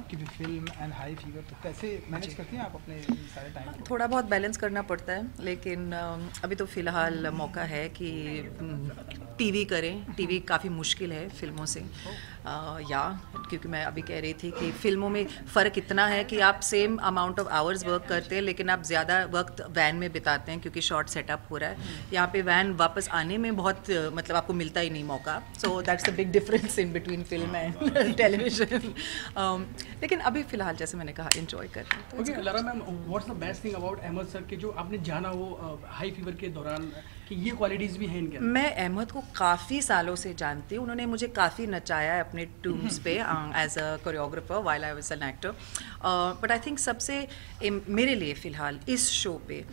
आपकी भी film and high fever, तो कैसे मैनेज करती हैं आप अपने सारे टाइम को? थोड़ा बहुत बैलेंस करना पड़ता है, लेकिन अभी तो फ़िलहाल मौका है कि टीवी करें। टीवी काफ़ी मुश्किल है फिल्मों से, या क्योंकि मैं अभी कह रही थी कि फिल्मों में फ़र्क इतना है कि आप same amount of hours work करते हैं, लेकिन आप ज़्यादा वक्त वैन में बिताते हैं क्योंकि शॉर्ट सेटअप हो रहा है। यहाँ पे वैन वापस आने में बहुत मतलब आपको मिलता ही नहीं मौका। So that's the big difference in between film and television. लेकिन अभी फ़िलहाल जैसे मैंने कहा एंजॉय कर रहे हैं। Okay Lara ma'am, what's the best thing about Ahmed sir के जो आपने जाना वो हाई फीवर के दौरान कि ये क्वालिटीज़ भी हैं इनके अंदर? मैं अहमद को काफ़ी सालों से जानती हूँ। उन्होंने मुझे काफ़ी नचाया है अपने टूम्स पे as a choreographer while I was an actor. But I think सबसे मेरे लिए फ़िलहाल इस शो पे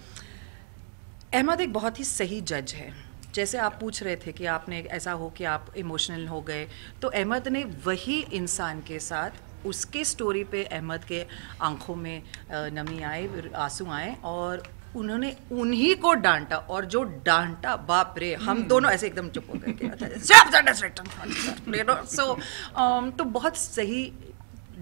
अहमद एक बहुत ही सही जज है। जैसे आप पूछ रहे थे कि आपने ऐसा हो कि आप इमोशनल हो गए, तो अहमद ने वही इंसान के साथ उसके स्टोरी पे अहमद के आंखों में नमी आए, आंसू आए, और उन्होंने उन्हीं को डांटा, और जो डांटा बाप रे, हम दोनों ऐसे एकदम चुप हो गए। सो तो बहुत सही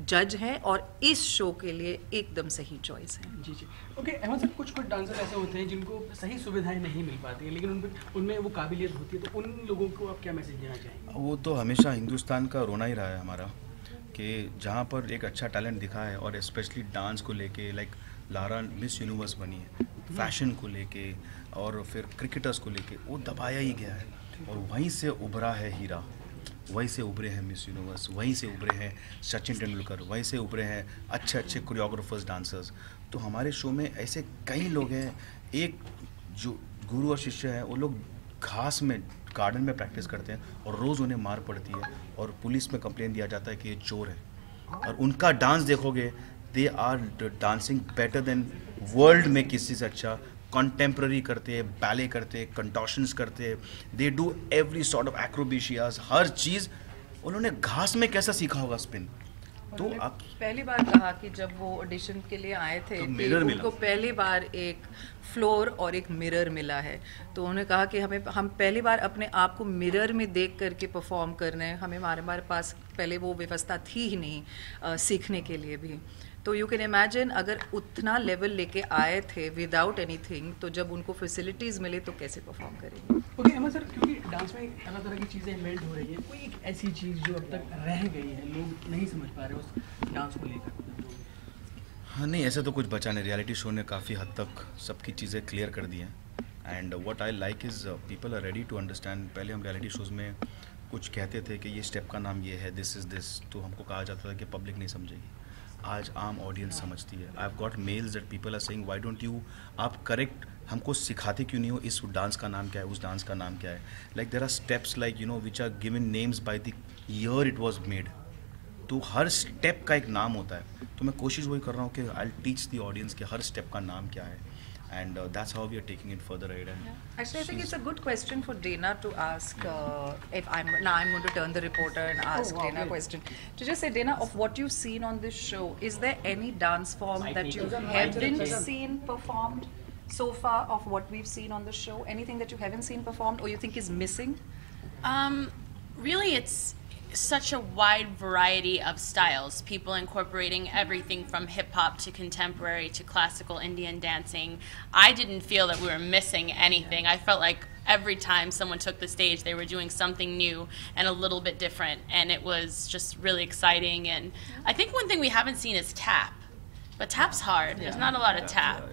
जज हैं और इस शो के लिए एकदम सही चॉइस है। जी जी। ओके अहमद सर, कुछ डांसर ऐसे होते हैं जिनको सही सुविधाएं नहीं मिल पाती हैं, लेकिन उनमें वो काबिलियत होती है, तो उन लोगों को आप क्या मैसेज देना चाहेंगे? वो तो हमेशा हिंदुस्तान का रोना ही रहा है हमारा, कि जहाँ पर एक अच्छा टैलेंट दिखा है, और स्पेशली डांस को लेके, लाइक लारा मिस यूनिवर्स बनी है, फैशन को लेके और फिर क्रिकेटर्स को लेके, वो दबाया ही गया है, और वहीं से उभरा है हीरा, वहीं से उभरे हैं मिस यूनिवर्स, वहीं से उभरे हैं सचिन तेंदुलकर, वहीं से उभरे हैं अच्छे अच्छे कोरियोग्राफर्स, डांसर्स। तो हमारे शो में ऐसे कई लोग हैं। एक जो गुरु और शिष्य हैं, वो लोग घास में गार्डन में प्रैक्टिस करते हैं, और रोज़ उन्हें मार पड़ती है, और पुलिस में कंप्लेंट दिया जाता है कि ये चोर है, और उनका डांस देखोगे, they are dancing better than world में किसी से अच्छा। कंटेम्प्रेरी करते हैं, बैले करते हैं, कंटोशंस करते हैं, they do every sort of acrobatics, हर चीज़ उन्होंने घास में कैसा सीखा होगा स्पिन। तो आप पहली बार कहा कि जब वो ऑडिशन के लिए आए थे तो कि उनको पहली बार एक फ्लोर और एक मिरर मिला है, तो उन्होंने कहा कि हम पहली बार अपने आप को मिरर में देख करके परफॉर्म कर रहे हैं। हमारे पास पहले वो व्यवस्था थी ही नहीं सीखने के लिए भी। तो यू कैन इमेजिन अगर उतना लेवल लेके आए थे विदाउट एनीथिंग, तो जब उनको फैसिलिटीज़ मिले तो कैसे परफॉर्म करेंगे। ओके अहमद सर, क्योंकि डांस में तरह तरह की चीज़ें मेल्ट हो रही है, कोई एक ऐसी चीज़ जो अब तक रह गई है, लोग नहीं समझ पा रहे उस डांस को लेकर? हाँ, नहीं ऐसा तो कुछ बचा नहीं। रियलिटी शो ने काफ़ी हद तक सबकी चीज़ें क्लियर कर दी हैं, and what I like is people are ready to understand. पहले हम रियलिटी शोज़ में कुछ कहते थे कि ये स्टेप का नाम ये है, दिस इज़ दिस, तो हमको कहा जाता था कि पब्लिक नहीं समझेगी। आज आम ऑडियंस समझती है। I have got mails that people are saying why don't you, आप करेक्ट हमको सिखाते क्यों नहीं हो, इस डांस का नाम क्या है, उस डांस का नाम क्या है। Like there are steps like you know which are given names by the year it was made. तो हर स्टेप का एक नाम होता है, तो मैं कोशिश वही कर रहा हूँ कि आई टीच द ऑडियंस कि हर स्टेप का नाम क्या है, and that's how we are taking it further ahead. And actually, I think it's a good question for Dana to ask. If I'm going to turn the reporter and ask Dana a question. To just say, Dana, of what you've seen on this show, is there any dance form that you haven't seen performed so far of what we've seen on the show? Anything that you haven't seen performed or you think is missing? Really, it's such a wide variety of styles, people incorporating everything from hip-hop to contemporary to classical Indian dancing. I didn't feel that we were missing anything. I felt like every time someone took the stage, they were doing something new and a little bit different, and it was just really exciting. And I think one thing we haven't seen is tap, but tap's hard. There's not a lot of tap.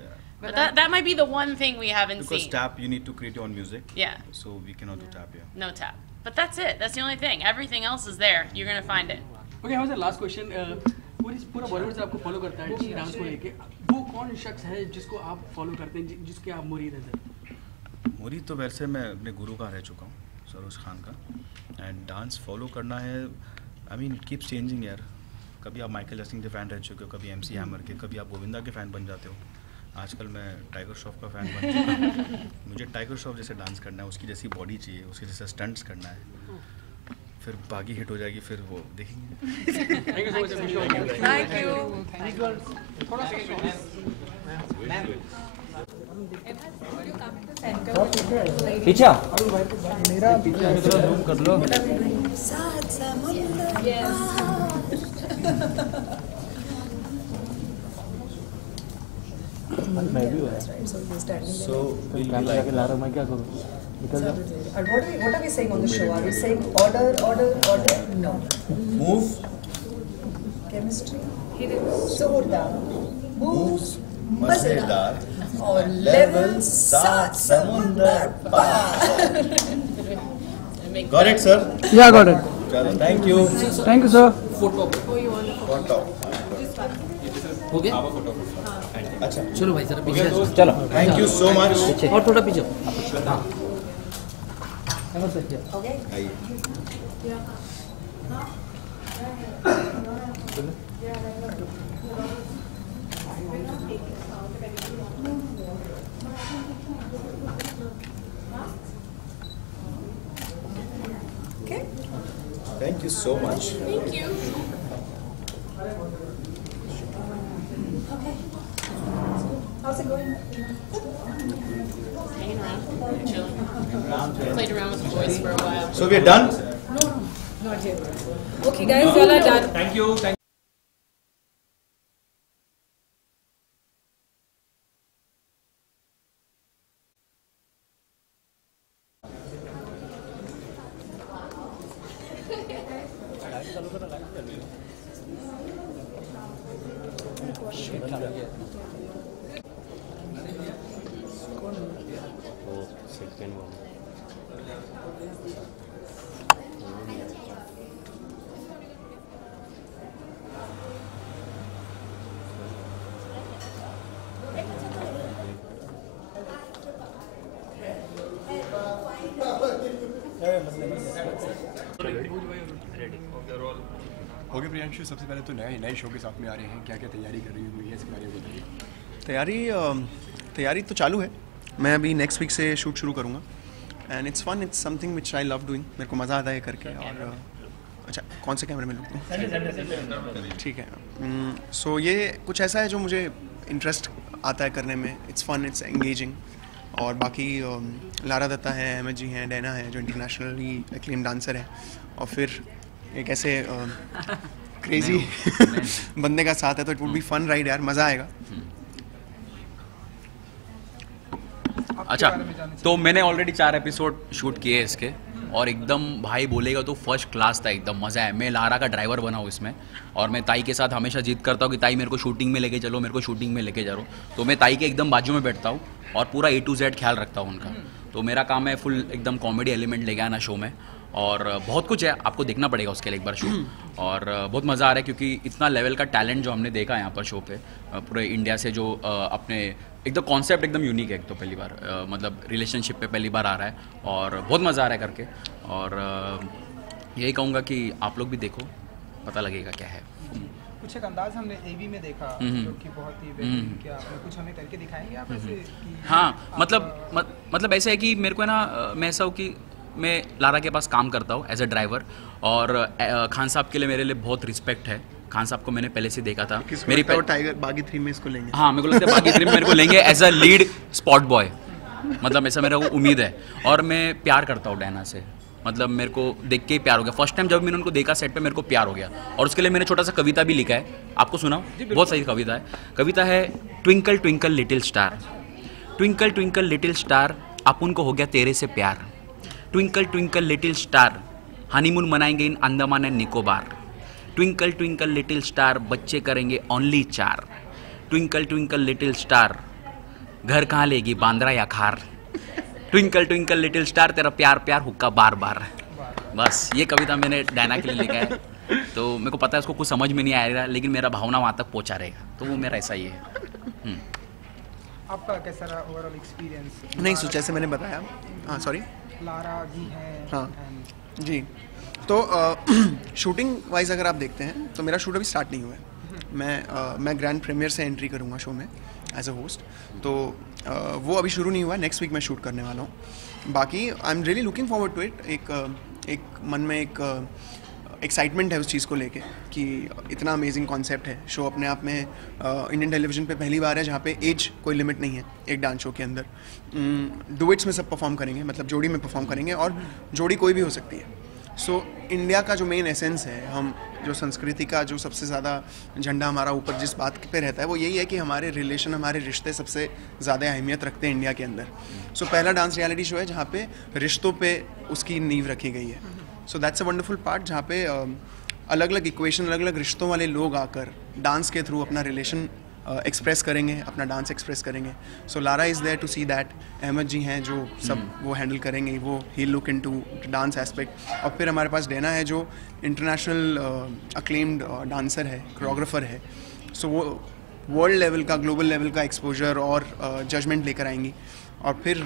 But that might be the one thing we haven't seen. Because tap, you need to create your own music. Yeah. So we cannot do tap, yeah. No tap. But that's it. That's the only thing. Everything else is there. You're going to find it. Okay, हमारा last question, पूरा बॉलीवुड से आपको follow करता है dance को लेके, वो कौन शख्स है जिसको आप फॉलो करते हैं, जिसके आप मुरीद हैं सर? मुरीद तो वैसे मैं अपने गुरु का रह चुका हूँ, सरोज खान का, एंड डांस फॉलो करना है, I mean it keeps changing यार। कभी आप माइकल जैक्सन के फ़ैन रह चुके हो, कभी MC हैमर के, कभी आप गोविंदा के फ़ैन बन जाते हो। आजकल मैं टाइगर श्रॉफ का फ़ैन बन चुका हूँ। मुझे टाइगर श्रॉफ जैसे डांस करना है, उसकी जैसी बॉडी चाहिए, उसके जैसे स्टंट्स करना है, फिर बागी हिट हो जाएगी, फिर वो देखेंगे। Thank you so much. Thank you. थोड़ा सा पीछा मेरा जूम कर लो। मैं भी हुआ So we'll be camera like के ला रहा हूँ, मैं क्या करूँ? निकल जा। And what are we saying on the show? Are we saying order, order, order? No. move, Chemistry. जोरदार. Moves. मजेदार और level 7 समुंदर पार. Got it, sir? Yeah, got it. चलो, thank you. Thank you, sir. Photo. हो गया? अच्छा, चलो भाई जरा पीछे चलो thank you so much. और थोड़ा पीछे आइए. Okay. Thank you so much. Thank you. How's it going? Hanging around, chilling. Played around with the boys for a while. So we are done. Not yet. Okay, guys, y'all are done. Thank you. Okay Priyanshu, सबसे पहले तो नए show के साथ में आ रहे हैं, क्या क्या तैयारी कर रही हुई है इसके बारे में बताइए। तैयारी तो चालू है। मैं अभी नेक्स्ट वीक से शूट शुरू करूँगा and it's fun, it's something which I love doing. मेरे को मज़ा आता है करके। और अच्छा, कौन से कैमरे में लूँ? ठीक है। सो ये कुछ ऐसा है जो मुझे इंटरेस्ट आता है करने में। It's fun, it's engaging. और बाकी लारा दत्ता है, अहमद जी हैं, डैना है जो इंटरनेशनली एक्लेम डांसर है, और फिर एक ऐसे क्रेजी बंदे का साथ है, तो it would be fun ride यार, मज़ा आएगा। अच्छा, तो मैंने ऑलरेडी 4 एपिसोड शूट किए हैं इसके, और एकदम भाई बोलेगा तो फर्स्ट क्लास था, एकदम मज़ा है। मैं लारा का ड्राइवर बना हूँ इसमें, और मैं ताई के साथ हमेशा जिद करता हूँ कि ताई मेरे को शूटिंग में लेके चलो, मेरे को शूटिंग में लेके जाओ। तो मैं ताई के एकदम बाजू में बैठता हूँ और पूरा A to Z ख्याल रखता हूँ उनका। तो मेरा काम है फुल एकदम कॉमेडी एलिमेंट लेके आना शो में, और बहुत कुछ है, आपको देखना पड़ेगा उसके लिए एक बार शो। और बहुत मज़ा आ रहा है क्योंकि इतना लेवल का टैलेंट जो हमने देखा यहाँ पर शो पे, पूरे इंडिया से, जो अपने एकदम कॉन्सेप्ट एकदम यूनिक है। एक तो पहली बार मतलब रिलेशनशिप पे पहली बार आ रहा है, और बहुत मज़ा आ रहा है करके। और यही कहूँगा कि आप लोग भी देखो, पता लगेगा क्या है। कुछ एक अंदाज हमने AV में देखा जो कि बहुत ही बेहतरीन किया आपने। कुछ हमें करके दिखाएंगे आप ऐसे कि हाँ, मतलब ऐसा है कि मेरे को है ना, मैं ऐसा हूँ कि मैं लारा के पास काम करता हूँ एज अ ड्राइवर, और खान साहब के लिए मेरे लिए बहुत रिस्पेक्ट है। खान साहब को मैंने पहले से देखा था। मेरी टाइगर बागी 3 में इसको लेंगे। हाँ, मेरे को लगता है बागी 3 में मेरे को लेंगे as a lead spot boy, मतलब ऐसा मेरा वो उम्मीद है। और मैं प्यार करता हूँ डैना से, मतलब मेरे को देख के ही प्यार हो गया। फर्स्ट टाइम जब मैंने उनको देखा सेट पे, मेरे को प्यार हो गया। और उसके लिए मैंने छोटा सा कविता भी लिखा है, आपको सुनाओ? बहुत सही कविता है। कविता है, twinkle twinkle little star, twinkle twinkle little star, अपुन को हो गया तेरे से प्यार। Twinkle twinkle little star, honeymoon मनाएंगे in Andaman and Nicobar. Twinkle twinkle little star, बच्चे करेंगे only 4। Twinkle twinkle little star, घर कहाँ लेगी, बांद्रा या खार। ट्विंकल ट्विंकल लिटिल स्टार, तेरा प्यार प्यार हुक्का बार बार। बस ये कविता मैंने डैना के लिए लिखा है। तो मेरे को पता है उसको कुछ समझ में नहीं आएगा, लेकिन मेरा भावना वहाँ तक पहुँचा रहेगा, तो वो मेरा ऐसा ही है। आपका कैसा रहा ओवरऑल एक्सपीरियंस? नहीं, सो जैसे मैंने बताया, हाँ सॉरी, लारा जी हैं। हाँ जी, तो शूटिंग वाइज अगर आप देखते हैं तो मेरा शूट अभी स्टार्ट नहीं हुआ है। मैं ग्रैंड प्रीमियर से एंट्री करूँगा शो में एज अ होस्ट, तो वो अभी शुरू नहीं हुआ है। नेक्स्ट वीक मैं शूट करने वाला हूँ। बाकी I am really looking forward to it. एक मन में एक एक्साइटमेंट है उस चीज़ को लेके कि इतना अमेजिंग कॉन्सेप्ट है। शो अपने आप में इंडियन टेलीविज़न पे पहली बार है जहाँ पे एज कोई लिमिट नहीं है एक डांस शो के अंदर। डुएट्स में सब परफॉर्म करेंगे, मतलब जोड़ी में परफॉर्म करेंगे, और जोड़ी कोई भी हो सकती है। सो इंडिया का जो मेन एसेंस है, हम जो संस्कृति का जो सबसे ज़्यादा झंडा हमारा ऊपर जिस बात पे रहता है वो यही है कि हमारे रिलेशन, हमारे रिश्ते सबसे ज़्यादा अहमियत रखते हैं इंडिया के अंदर. सो पहला डांस रियलिटी शो है जहाँ पे रिश्तों पे उसकी नींव रखी गई है. So that's a wonderful part जहाँ पे अलग अलग इक्वेशन, अलग अलग रिश्तों वाले लोग आकर डांस के थ्रू अपना रिलेशन एक्सप्रेस करेंगे, अपना डांस एक्सप्रेस करेंगे. So Lara is there to see that. Ahmed ji हैं जो सब वो हैंडल करेंगे, वो ही look into dance aspect. और फिर हमारे पास डेना है जो इंटरनेशनल अक्लेम्ड डांसर है, कोरियोग्राफर है. सो वो वर्ल्ड लेवल का, ग्लोबल लेवल का एक्सपोजर और जजमेंट लेकर आएंगी. और फिर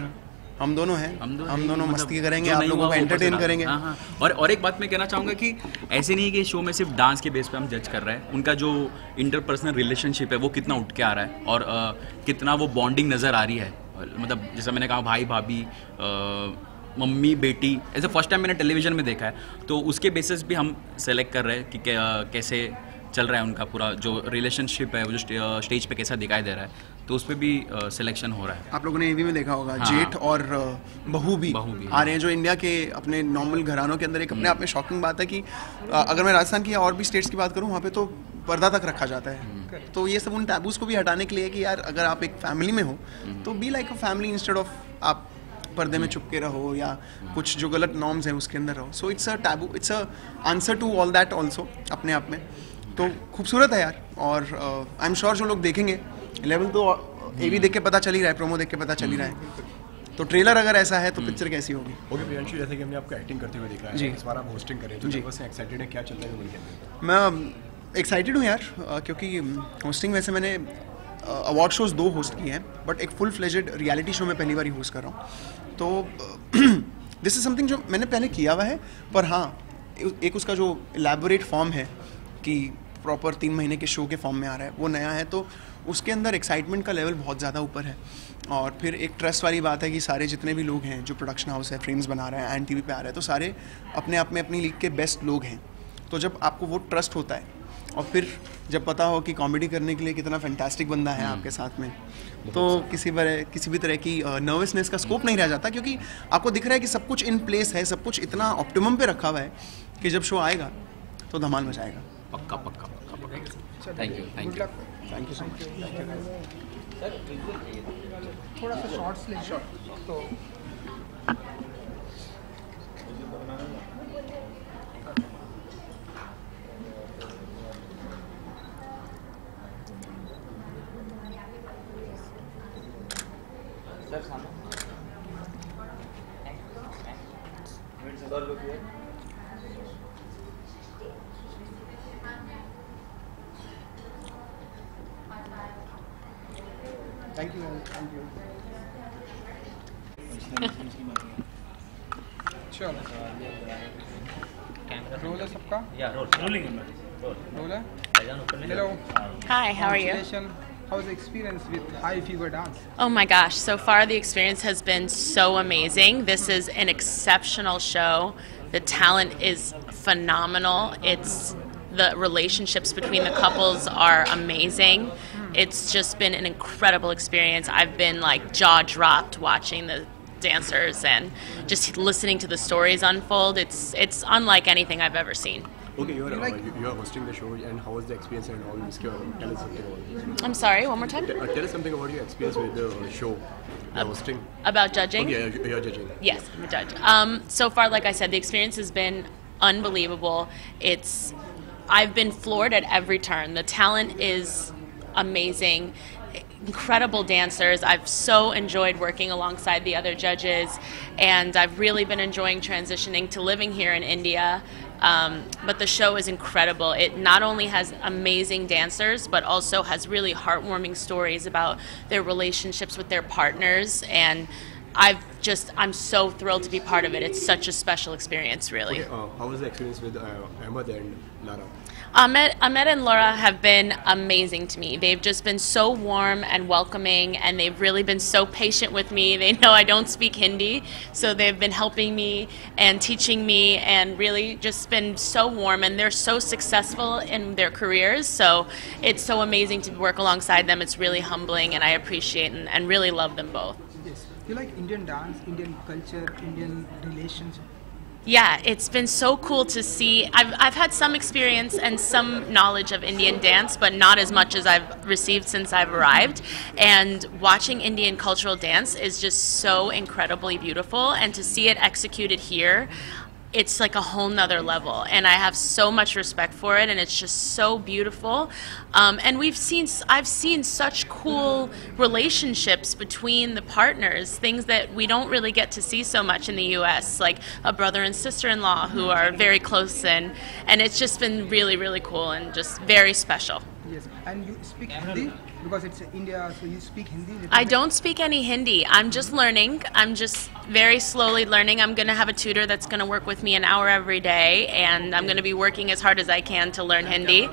हम दोनों हैं, हम दोनों मस्ती करेंगे, आप लोगों को एंटरटेन करेंगे. हाँ. और एक बात मैं कहना चाहूँगा कि ऐसे नहीं कि शो में सिर्फ डांस के बेस पे हम जज कर रहे हैं. उनका जो इंटरपर्सनल रिलेशनशिप है वो कितना उठ के आ रहा है और कितना वो बॉन्डिंग नज़र आ रही है. मतलब जैसा मैंने कहा, भाई भाभी, मम्मी बेटी, ऐसे फर्स्ट टाइम मैंने टेलीविज़न में देखा है. तो उसके बेसिस भी हम सेलेक्ट कर रहे हैं कि कैसे चल रहा है उनका पूरा जो रिलेशनशिप है, वो जो स्टेज पे कैसा दिखाई दे रहा है. तो उस पर भी सिलेक्शन हो रहा है. आप लोगों ने एवी में देखा होगा, हाँ. जेठ और बहू भी आ रहे हैं जो इंडिया के अपने नॉर्मल घरानों के अंदर एक अपने आप में शॉकिंग बात है कि अगर मैं राजस्थान की या और भी स्टेट्स की बात करूं, वहाँ पे तो पर्दा तक रखा जाता है. तो ये सब उन टैबूज को भी हटाने के लिए कि यार अगर आप एक फैमिली में हो तो be like a family instead of आप पर्दे में चुपके रहो या कुछ जो गलत नॉर्म्स हैं उसके अंदर रहो. So it's a taboo, it's a answer to all that also अपने आप में. तो खूबसूरत है यार. और आई एम श्योर जो लोग देखेंगे, लेवल तो एवी देख के पता चल ही रहा है, प्रोमो देख के पता चल ही रहा है. तो ट्रेलर अगर ऐसा है तो पिक्चर कैसी होगी. ओके प्रियांशु, जैसे कि हमने आपको एक्टिंग करते हुए देखा है, जी. इस बार आप होस्टिंग करें तो बस एक्साइटेड है, क्या चल रहा है मन के अंदर? मैं एक्साइटेड हूँ यार, क्योंकि होस्टिंग वैसे मैंने अवार्ड शोज 2 होस्ट किए हैं, बट एक फुल फ्लेजेड रियलिटी शो में पहली बार होस्ट कर रहा हूँ. तो दिस इज समथिंग जो मैंने पहले किया हुआ है, पर हाँ एक उसका जो एलैबोरेट फॉर्म है कि प्रॉपर 3 महीने के शो के फॉर्म में आ रहा है, वो नया है. तो उसके अंदर एक्साइटमेंट का लेवल बहुत ज़्यादा ऊपर है. और फिर एक ट्रस्ट वाली बात है कि सारे जितने भी लोग हैं जो प्रोडक्शन हाउस है, फ्रेम्स बना रहे हैं, एंड टीवी पे आ रहे हैं, तो सारे अपने आप में अपनी लीग के बेस्ट लोग हैं. तो जब आपको वो ट्रस्ट होता है और फिर जब पता हो कि कॉमेडी करने के लिए कितना फैंटास्टिक बंदा है आपके साथ में, तो किसी भी तरह की नर्वसनेस का स्कोप नहीं रह जाता, क्योंकि आपको दिख रहा है कि सब कुछ इन प्लेस है, सब कुछ इतना ऑप्टिमम पे रखा हुआ है कि जब शो आएगा तो धमाल मचाएगा. पक्का पक्का पक्का. Thank you so much. थोड़ा सा शॉर्ट्स ले तो थैंक यू. चलो रोल है सबका. रोल है. Hello. Hi, how are you? How's the experience with High Fever Dance? Oh my gosh, so far the experience has been so amazing. This is an exceptional show. The talent is phenomenal. The relationships between the couples are amazing. It's just been an incredible experience. I've been like jaw dropped watching the dancers and just listening to the stories unfold. It's unlike anything I've ever seen. Okay, you are hosting the show, and how was the experience and all? Tell us something about it. I'm sorry, one more time? Tell us something about your experience with the show, the hosting. About judging? Okay, you're judging. Yes, I'm a judge. So far, like I said, the experience has been unbelievable. I've been floored at every turn. The talent is amazing. Incredible dancers. I've so enjoyed working alongside the other judges, and I've really been enjoying transitioning to living here in India. But the show is incredible. It not only has amazing dancers, but also has really heartwarming stories about their relationships with their partners, and I'm so thrilled to be part of it. It's such a special experience, really. Okay, how was the experience with Ahmed and Lara? Ahmed and Laura have been amazing to me. They've just been so warm and welcoming, and they've really been so patient with me. They know I don't speak Hindi, so they've been helping me and teaching me, and really just been so warm, and they're so successful in their careers, so it's so amazing to work alongside them. It's really humbling, and I appreciate and really love them both. Yes. You like Indian dance, Indian culture, Indian relations? Yeah, it's been so cool to see. I've had some experience and some knowledge of Indian dance, but not as much as I've received since I've arrived. And watching Indian cultural dance is just so incredibly beautiful, and to see it executed here, it's like a whole nother level, and I have so much respect for it, and it's just so beautiful. And I've seen such cool relationships between the partners, things that we don't really get to see so much in the U.S., like a brother and sister-in-law who are very close, and it's just been really, really cool and just very special. Yes, and you speak Hindi because it's India, so you speak Hindi? I don't speak any Hindi. I'm just learning. I'm just very slowly learning. I'm going to have a tutor that's going to work with me an hour every day, and I'm going to be working as hard as I can to learn Hindi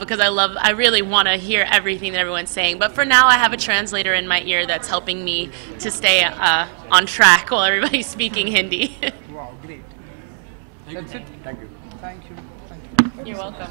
because I really want to hear everything that everyone's saying. But for now, I have a translator in my ear that's helping me to stay on track while everybody's speaking Hindi. Wow, great. That's it. Thank you. Thank you. Thank you. You're welcome.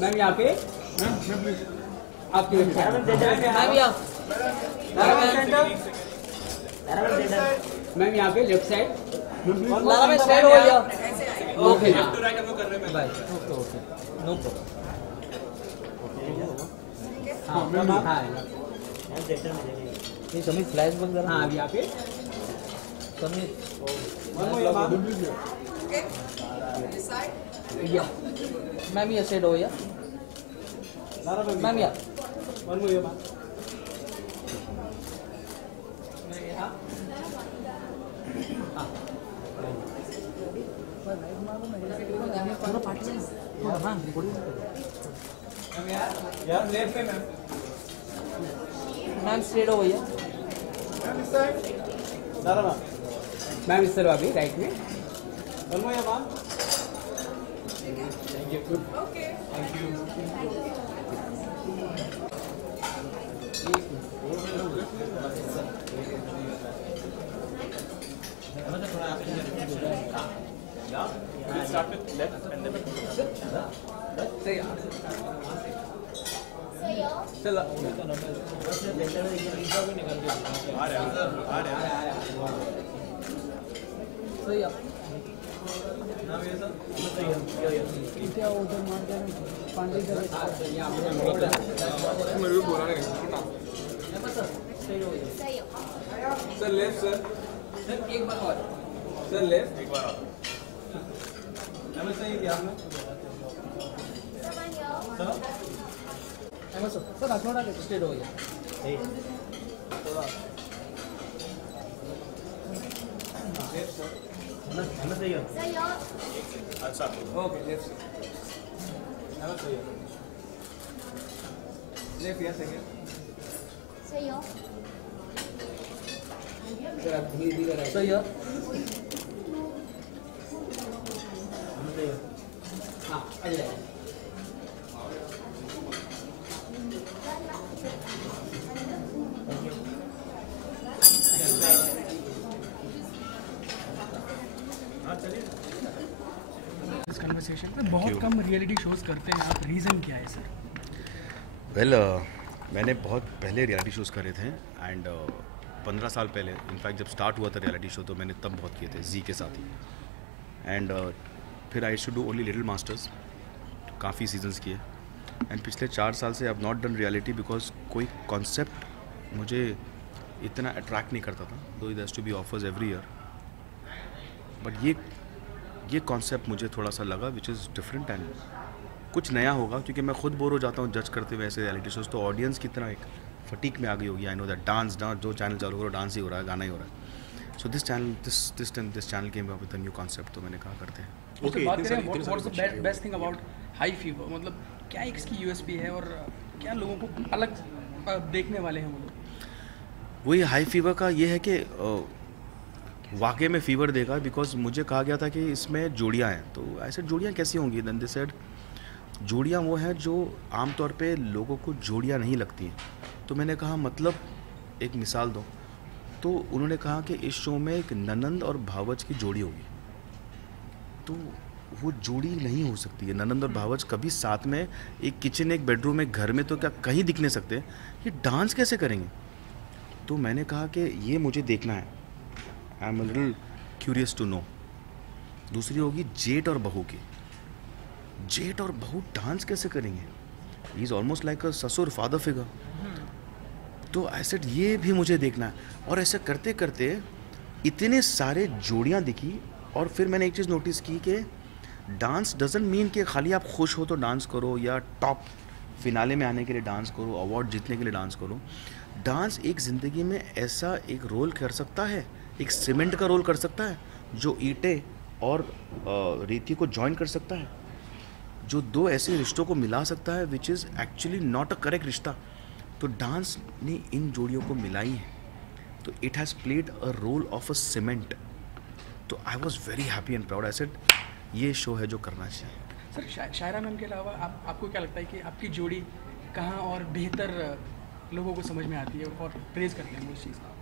Ma'am यहाँ पे आपकी ma'am यहाँ पे left side okay bye okay no problem हाँ Sameer flash बंद कर हाँ अभी यहाँ पे समीर मैम ये सेट हो गया मैम यार मैम स्ट्रेट हो गया मैम इस तरह अभी राइट में सर लेफ्ट सर एक बार और सर लेफ्ट एक बार और सही क्या आपने सर थोड़ा स्ट्रेट हो गया अच्छा ओके लेफ्ट सही लेफ्ट या सेकंड सही हो सर आप धीरे धीरे सही है हाँ अरे इस कन्वर्सेशन में बहुत कम रियलिटी शोज करते हैं आप, रीज़न क्या है सर? वेल मैंने बहुत पहले रियलिटी शोज़ करे थे एंड 15 साल पहले इनफैक्ट जब स्टार्ट हुआ था रियलिटी शो तो मैंने तब बहुत किए थे जी के साथ ही एंड फिर I should do only little masters काफ़ी सीजन्स किए एंड पिछले 4 साल से I have not done reality because कोई कॉन्सेप्ट मुझे इतना अट्रैक्ट नहीं करता था, though it has to be offers every year. But ये कॉन्सेप्ट मुझे थोड़ा सा लगा विच इज़ डिफरेंट एंड कुछ नया होगा, क्योंकि मैं खुद बोर हो जाता हूँ जज करते हुए ऐसे रियलिटी शोज। तो ऑडियंस कितना एक फटीक में आ गई होगी। आई नो दैट डांस जो चैनल चालू करो डांस ही हो रहा है, गाना ही हो रहा है। So this channel came up with a new concept, तो मैंने कहा करते हैं। ओके, बात करें what's the best thing about high fever, मतलब क्या इसकी यूएसपी है और क्या लोगों को अलग देखने वाले हैं वो लोग? वही हाई फीवर का ये है कि वाकई में फीवर देगा, बिकॉज मुझे कहा गया था कि इसमें जोड़ियाँ हैं। तो ऐसे जोड़ियाँ कैसी होंगी? देन दे सेड जोड़ियाँ वो हैं जो आमतौर पे लोगों को जोड़ियाँ नहीं लगती हैं। तो मैंने कहा मतलब एक मिसाल दो। तो उन्होंने कहा कि इस शो में एक ननंद और भावच की जोड़ी होगी। तो वो जोड़ी नहीं हो सकती है। ननंद और भावच कभी साथ में एक किचन एक बेडरूम एक घर में तो क्या कहीं दिख नहीं सकते, ये डांस कैसे करेंगे? तो मैंने कहा कि ये मुझे देखना है, I am a little curious to know. दूसरी होगी जेठ और बहू की। जेठ और बहू डांस कैसे करेंगे? ही इज़ ऑलमोस्ट लाइक अ ससुर फादर फिगर। तो ऐसे ये भी मुझे देखना है। और ऐसे करते करते इतने सारे जोड़ियाँ दिखी। और फिर मैंने एक चीज़ नोटिस की कि डांस डजंट मीन कि खाली आप खुश हो तो डांस करो या टॉप फिनाले में आने के लिए डांस करो, अवार्ड जीतने के लिए डांस करो। डांस एक ज़िंदगी में ऐसा एक रोल कर सकता है, एक सीमेंट का रोल कर सकता है जो ईंटें और रेती को जॉइन कर सकता है, जो दो ऐसे रिश्तों को मिला सकता है which is actually not a correct रिश्ता। तो डांस ने इन जोड़ियों को मिलाई है। तो it has played a role of a cement. तो I was very happy and proud. I said ये शो है जो करना चाहिए। सर शायरा मैम के अलावा आपको क्या लगता है कि आपकी जोड़ी कहाँ और बेहतर लोगों को समझ में आती है और प्रेज करते हैं उस चीज़ का?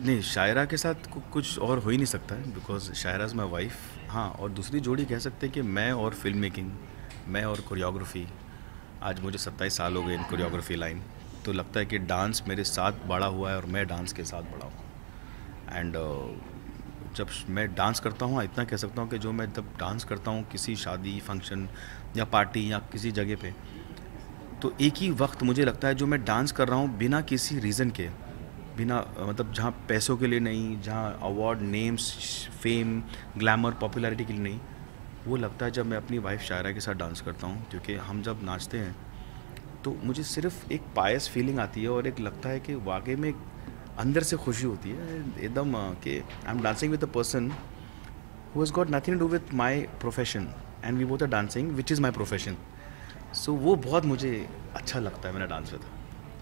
नहीं, शायरा के साथ कुछ और हो ही नहीं सकता है, because Shaira is my wife. हाँ, और दूसरी जोड़ी कह सकते हैं कि मैं और फिल्म मेकिंग, मैं और कोरियोग्राफी। आज मुझे 27 साल हो गए इन कोरियोग्राफी लाइन। तो लगता है कि डांस मेरे साथ बड़ा हुआ है और मैं डांस के साथ बड़ा हूँ। एंड जब मैं डांस करता हूँ, इतना कह सकता हूँ कि जो मैं जब डांस करता हूँ किसी शादी फंक्शन या पार्टी या किसी जगह पे, तो एक ही वक्त मुझे लगता है जो मैं डांस कर रहा हूँ बिना किसी रीज़न के, बिना मतलब जहाँ पैसों के लिए नहीं, जहाँ award names fame glamour popularity के लिए नहीं, वो लगता है जब मैं अपनी वाइफ शायरा के साथ डांस करता हूँ। क्योंकि हम जब नाचते हैं तो मुझे सिर्फ एक पायस फीलिंग आती है और एक लगता है कि वाकई में अंदर से खुशी होती है एकदम कि I am dancing with a person who has got nothing to do with my profession and we both are dancing which is my profession. So वो बहुत मुझे अच्छा लगता है मेरा डांस विद।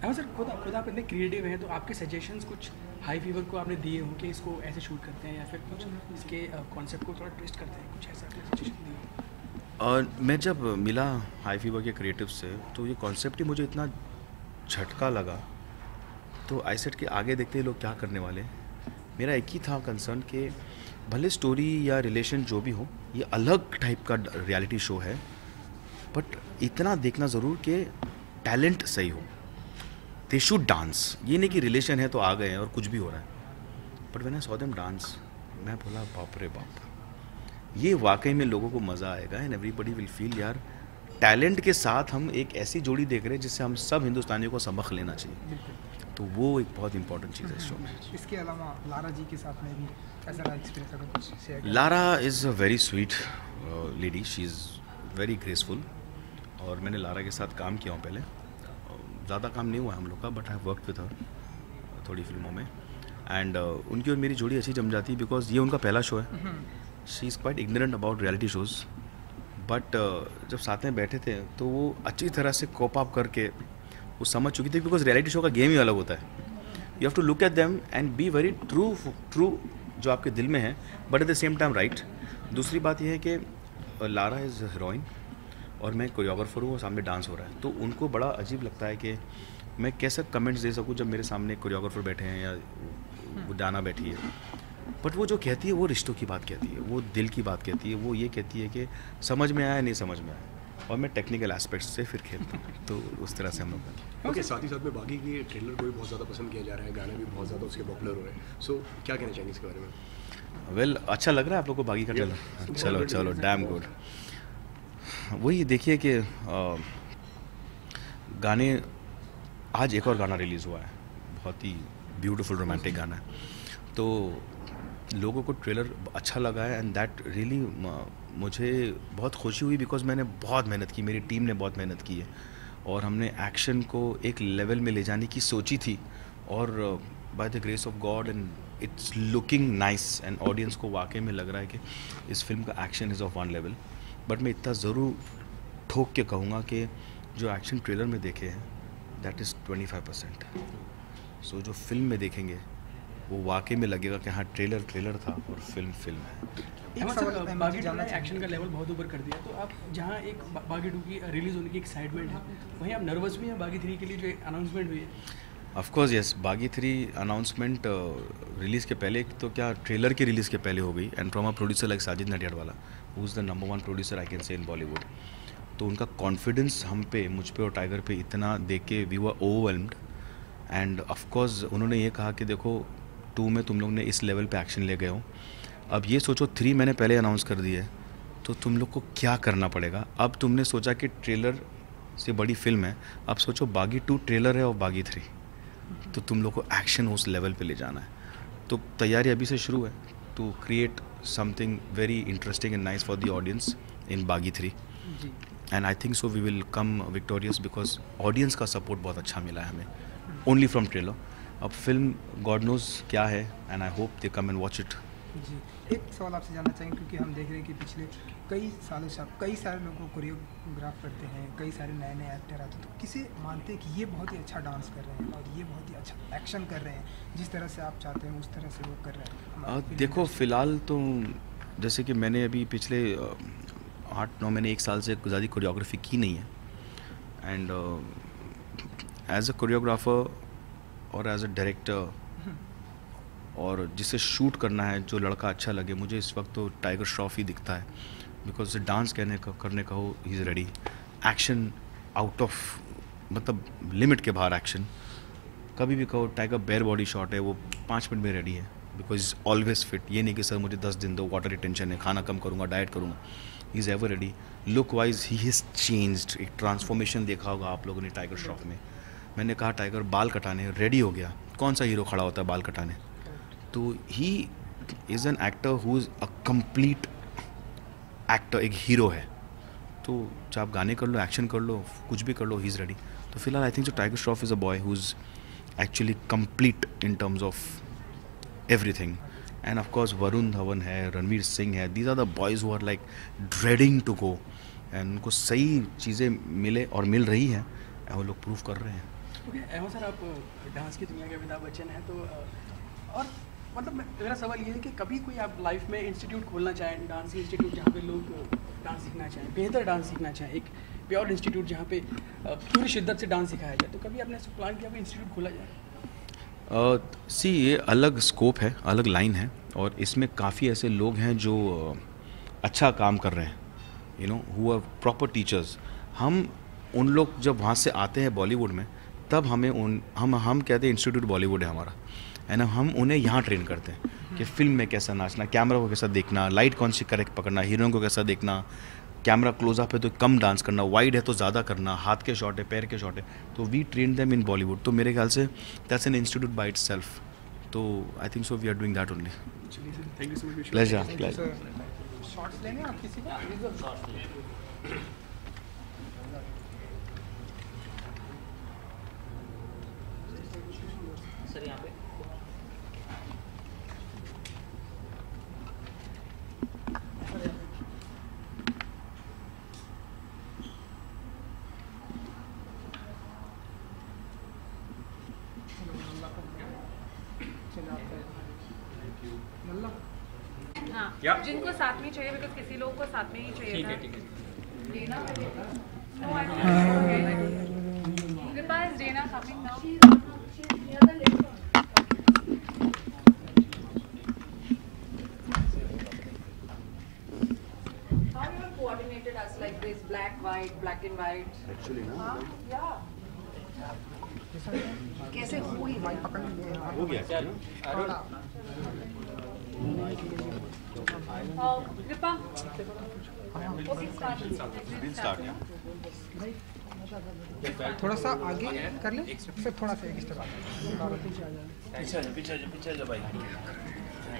हाँ सर, खुद आप इतने क्रिएटिव हैं, तो आपके सजेशंस कुछ हाई फीवर को आपने दिए हों कि इसको ऐसे शूट करते हैं या फिर कुछ इसके कॉन्सेप्ट को थोड़ा ट्विस्ट करते हैं, कुछ ऐसा सजेशन दिए? और मैं जब मिला हाई फीवर के क्रिएटिव से तो ये कॉन्सेप्ट ही मुझे इतना झटका लगा। तो आई सेट के आगे देखते ही लोग क्या करने वाले। मेरा एक ही था कंसर्न कि भले स्टोरी या रिलेशन जो भी हो, ये अलग टाइप का रियलिटी शो है, बट इतना देखना ज़रूर कि टैलेंट सही हो। They should dance. ये नहीं कि रिलेशन है तो आ गए हैं और कुछ भी हो रहा है। But when I saw them dance, मैं बोला बाप रे बाप, ये वाकई में लोगों को मज़ा आएगा एंड एवरीबडी विल फील यार टैलेंट के साथ हम एक ऐसी जोड़ी देख रहे हैं जिससे हम सब हिंदुस्तानियों को सबक लेना चाहिए। तो वो एक बहुत इंपॉर्टेंट चीज़ है इस शो में। इसके अलावा लारा जी के साथ में भी कैसा रहा एक्सपीरियंस, अगर कुछ शेयर करें? Lara is a very sweet lady, she is very graceful. और मैंने लारा के साथ काम किया हूँ पहले, ज़्यादा काम नहीं हुआ हम लोग का, but I have worked with her थोड़ी फिल्मों में। एंड उनकी और मेरी जोड़ी अच्छी जम जाती है बिकॉज ये उनका पहला शो है। She is quite ignorant about reality shows, but जब साथ में बैठे थे तो वो अच्छी तरह से कोप अप करके वो समझ चुकी थी, बिकॉज रियलिटी शो का गेम ही अलग होता है। You have to look at them and be very true जो आपके दिल में है, but at the same time right. दूसरी बात यह है कि लारा इज़ हीरोइन और मैं कोरियोग्राफर हूँ और सामने डांस हो रहा है, तो उनको बड़ा अजीब लगता है कि मैं कैसे कमेंट्स दे सकूँ जब मेरे सामने कोरियोग्राफर बैठे हैं या वो डाना बैठी है। बट वो जो कहती है वो रिश्तों की बात कहती है, वो दिल की बात कहती है। वो ये कहती है कि समझ में आया नहीं समझ में आया, और मैं टेक्निकल एस्पेक्ट्स से फिर खेलता हूँ। तो उस तरह से हम लोग ओके। साथ ही साथ में बाकी की ट्रेलर को भी बहुत ज़्यादा पसंद किया जा रहा है, गाने भी बहुत ज़्यादा उसके पॉपुलर हो रहे हैं। सो क्या कहना चाहेंगे इसके बारे में? वेल अच्छा लग रहा है आप लोग को बागी का ट्रेलर? चलो चलो, डैम गुड। वही देखिए कि गाने आज एक और गाना रिलीज़ हुआ है, बहुत ही ब्यूटीफुल रोमांटिक गाना है। तो लोगों को ट्रेलर अच्छा लगा है एंड दैट रियली मुझे बहुत खुशी हुई बिकॉज मैंने बहुत मेहनत की, मेरी टीम ने बहुत मेहनत की है और हमने एक्शन को एक लेवल में ले जाने की सोची थी और by the grace of God and it's looking nice and audience को वाकई में लग रहा है कि इस फिल्म का action is of one level. But मैं इतना ज़रूर ठोक के कहूँगा कि जो एक्शन ट्रेलर में देखे हैं दैट इज़ 25%। सो जो फिल्म में देखेंगे वो वाकई में लगेगा कि हाँ ट्रेलर था और फिल्म है। बागी टू ने एक्शन का लेवल बहुत ऊपर कर दिया, तो आप जहाँ एक बागी 2 की रिलीज़ होने की एक्साइटमेंट है, वहीं आप नर्वस भी हैं बागी 3 के लिए जो अनाउंसमेंट हुई है? ऑफ कोर्स यस, बागी 3 अनाउंसमेंट रिलीज़ के पहले तो क्या ट्रेलर के रिलीज़ के पहले हो गई and from a producer like Sajid Nadiadwala who is the number 1 producer I can say इन बॉलीवुड। तो उनका कॉन्फिडेंस हम पे, मुझ पे और टाइगर पे इतना देख के we were overwhelmed and of course उन्होंने ये कहा कि देखो 2 में तुम लोग ने इस लेवल पे एक्शन ले गए हो, अब ये सोचो 3 मैंने पहले अनाउंस कर दी है तो तुम लोग को क्या करना पड़ेगा। अब तुमने सोचा कि ट्रेलर से बड़ी फिल्म है, अब सोचो बागी 2 ट्रेलर है और बागी 3, तो तुम लोग को एक्शन उस लेवल पे ले जाना है। तो तैयारी अभी से शुरू है to create something very interesting and nice for the audience in Baaghi 3 and I think so we will come victorious because audience का सपोर्ट बहुत अच्छा मिला है हमें ओनली फ्रॉम ट्रेलर। अब फिल्म गॉड नोज क्या है and I hope they come and watch it. जी, एक सवाल आपसे जानना चाहेंगे क्योंकि हम देख रहे हैं कि पिछले कई सालों से आप कई सारे लोगों को कोरियोग्राफ करते हैं, कई सारे नए नए एक्टर आते हैं, तो किसे मानते हैं कि ये बहुत ही अच्छा डांस कर रहे हैं और ये बहुत ही अच्छा एक्शन कर रहे हैं, जिस तरह से आप चाहते हैं उस तरह से वो कर रहे हैं? देखो फ़िलहाल तो जैसे कि मैंने अभी पिछले 8-9 महीने 1 साल से ज़्यादा कोरियोग्राफी की नहीं है एंड एज अ कोरियोग्राफर और एज अ डायरेक्टर और जिसे शूट करना है, जो लड़का अच्छा लगे, मुझे इस वक्त तो टाइगर श्रॉफ ही दिखता है बिकॉज डांस करने का हो he is ready, action out of मतलब लिमिट के बाहर एक्शन, कभी भी कहो टाइगर बेयर बॉडी शॉट है वो 5 मिनट में रेडी है बिकॉज ऑलवेज फिट। ये नहीं कि सर मुझे 10 दिन दो, वाटर रिटेंशन है, खाना कम करूँगा, डाइट करूँगा, he is ever ready. Look wise he is changed, एक ट्रांसफॉर्मेशन देखा होगा आप लोगों ने टाइगर श्रॉफ में। मैंने कहा टाइगर बाल कटाने रेडी हो गया, कौन सा हीरो खड़ा होता है बाल कटाने? तो he is an actor who is a complete actor, एक हीरो है। तो चाहे आप गाने कर लो, एक्शन कर लो, कुछ भी कर लो, ही इज़ रेडी। तो फिलहाल I think so Tiger Shroff is a boy who is actually complete in terms of everything and of course Varun Dhawan है, रणवीर सिंह है, these are the boys who are like dreading to go and उनको सही चीज़ें मिले और मिल रही हैं, वो लोग प्रूव कर रहे हैं। अहमद सर, आप डांस की दुनिया के अमिताभ बच्चन हैं, तो और मतलब मेरा सवाल ये है कि कभी कोई आप लाइफ में इंस्टीट्यूट खोलना चाहें, डांस इंस्टीट्यूट जहाँ पे लोग डांस सीखना चाहें, बेहतर डांस सीखना चाहें, एक प्योर इंस्टीट्यूट जहाँ पे पूरी शिद्दत से डांस सिखाया जाए, तो कभी आपने ऐसा प्लान किया कोई इंस्टीट्यूट खोला जाए? सी ये अलग स्कोप है, अलग लाइन है और इसमें काफ़ी ऐसे लोग हैं जो अच्छा काम कर रहे हैं, you know, who are proper teachers. हम उन लोग जब वहाँ से आते हैं बॉलीवुड में, तब हमें हम कहते हैं इंस्टीट्यूट बॉलीवुड है हमारा, है ना। हम उन्हें यहाँ ट्रेन करते हैं कि फिल्म में कैसा नाचना, कैमरा को कैसा देखना, लाइट कौन सी करेक्ट पकड़ना, हीरोइन को कैसा देखना, कैमरा क्लोजअप है तो कम डांस करना, वाइड है तो ज़्यादा करना, हाथ के शॉट है, पैर के शॉट है, तो we train them in Bollywood. तो मेरे ख्याल से that's an institute by itself. तो I think so we are doing that only. Thank you so much. Pleasure. Shots लेने आप किसी का? सर यहाँ पे हाँ, जिनको साथ में चाहिए बिकॉज किसी लोग को साथ में ही चाहिए था। ठीक है। डेना कृपा इज डेना coming now? How you have coordinated us like this, black, white, black and white? Actually, ना? हाँ, yeah. कैसे हुई भाई पकड़ लिए? हो गया कृपा, okay, start. We'll start, yeah. थोड़ा सा आगे कर ले, फिर थोड़ा सा एक स्टेप आगे। पीछे जा भाई,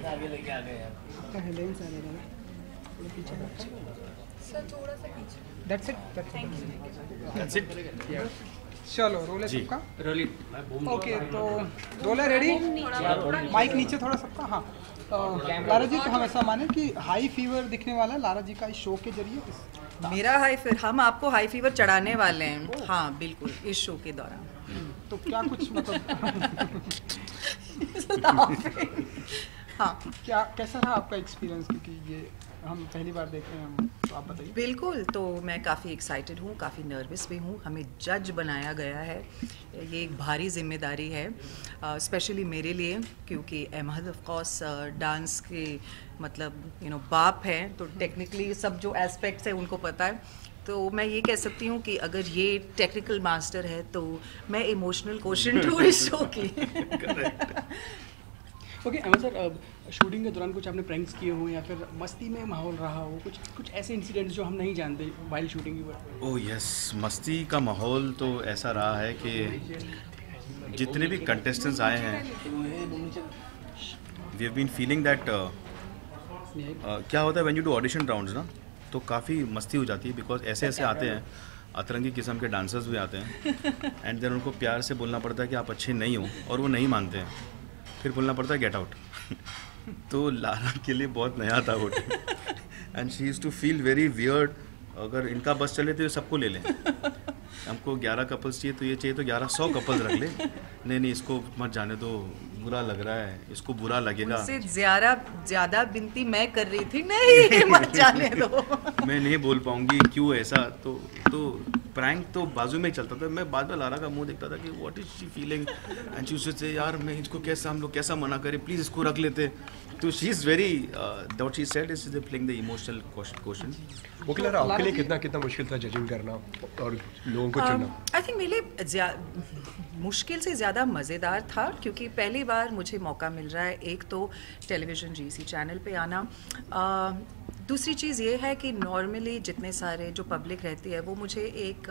आगे लेके आ गए यार। That's it. चलो रोल है सबका। ओके तो रोल है रेडी। माइक नीचे थोड़ा सबका। हाँ लारा जी, तो हम ऐसा माने कि हाई फीवर दिखने वाला है लारा जी का इस शो के जरिए। मेरा हाई फीवर, हम आपको हाई फीवर चढ़ाने वाले हैं। हाँ बिल्कुल, इस शो के दौरान। तो क्या कुछ मतलब हाँ क्या कैसा रहा आपका एक्सपीरियंस, क्योंकि ये हम पहली बार देख रहे हैं, तो आप बताइए। बिल्कुल, तो मैं काफ़ी एक्साइटेड हूँ, काफ़ी नर्वस भी हूँ। हमें जज बनाया गया है, ये एक भारी जिम्मेदारी है, स्पेशली मेरे लिए, क्योंकि अहमद ऑफ कोर्स डांस के मतलब बाप हैं, तो टेक्निकली सब जो एस्पेक्ट्स हैं उनको पता है। तो मैं ये कह सकती हूँ कि अगर ये टेक्निकल मास्टर है तो मैं इमोशनल क्वोशंट हूँ इस शो की। ओके अहमद सर, शूटिंग के दौरान कुछ आपने प्रैंक्स किए हो या फिर मस्ती में माहौल रहा हो, कुछ ऐसे इंसिडेंट्स जो हम नहीं जानते वाइल शूटिंग की वक्त? ओह यस, मस्ती का माहौल तो ऐसा रहा है कि जितने भी कंटेस्टेंट्स आए हैं, we have been feeling that क्या होता है when you do audition rounds ना, तो काफ़ी मस्ती हो जाती है, बिकॉज ऐसे ऐसे आते हैं, अतरंगी किस्म के डांसर्स भी आते हैं, एंड देन उनको प्यार से बोलना पड़ता है कि आप अच्छे नहीं हो, और वो नहीं मानते हैं, फिर बोलना पड़ता है गेट आउट। तो लारा के लिए बहुत नया था वो, and she used to feel very weird, अगर इनका बस चले तो ये सबको ले लें, हमको 11 कपल्स चाहिए तो ये चाहिए तो 1100 कपल्स रख ले, नहीं इसको मत जाने दो, बुरा लग रहा है, इसको बुरा लगेगा। उससे ज़्यादा बिनती मैं कर रही थी, नहीं मत जाने दो। मैं नहीं बोल पाऊंगी क्यों ऐसा, तो प्रैंक तो बाजू में ही चलता था, मैं बाद में लारा का मुंह देखता था कि what is she feeling, and she used to say यार मैं इसको कैसा, हम लोग कैसा मना करें, प्लीज़ इसको रख लेते। तो she is very what she said is playing the emotional question. Okay Lara, आपके लिए कितना मुश्किल था जजिंग करना और लोगों को चुनना? आई थिंक मेरे लिए मुश्किल से ज़्यादा मज़ेदार था, क्योंकि पहली बार मुझे मौका मिल रहा है, एक तो टेलीविज़न GC चैनल पे आना, दूसरी चीज़ ये है कि नॉर्मली जितने सारे जो पब्लिक रहती है वो मुझे एक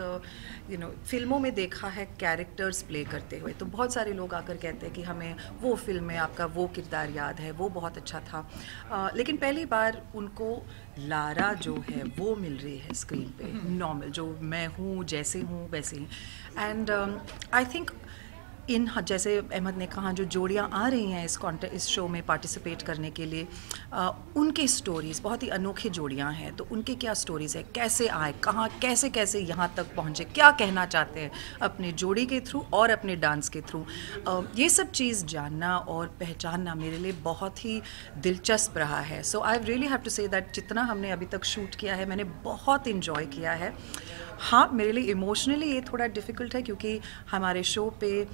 फिल्मों में देखा है कैरेक्टर्स प्ले करते हुए, तो बहुत सारे लोग आकर कहते हैं कि हमें वो फिल्म में आपका वो किरदार याद है, वो बहुत अच्छा था, लेकिन पहली बार उनको लारा जो है वो मिल रही है स्क्रीन पे, नॉर्मल जो मैं हूँ, जैसे हूँ वैसे ही। एंड आई थिंक जैसे अहमद ने कहा, जो जोड़ियाँ आ रही हैं इस शो में पार्टिसिपेट करने के लिए, उनके स्टोरीज़ बहुत ही अनोखे जोड़ियाँ हैं, तो उनके क्या स्टोरीज़ है, कैसे आए, कहाँ कैसे यहाँ तक पहुँचे, क्या कहना चाहते हैं अपने जोड़ी के थ्रू और अपने डांस के थ्रू, ये सब चीज़ जानना और पहचानना मेरे लिए बहुत ही दिलचस्प रहा है। So I really have to say that जितना हमने अभी तक शूट किया है मैंने बहुत इन्जॉय किया है। हाँ, मेरे लिए इमोशनली ये थोड़ा डिफ़िकल्ट है, क्योंकि हमारे शो पे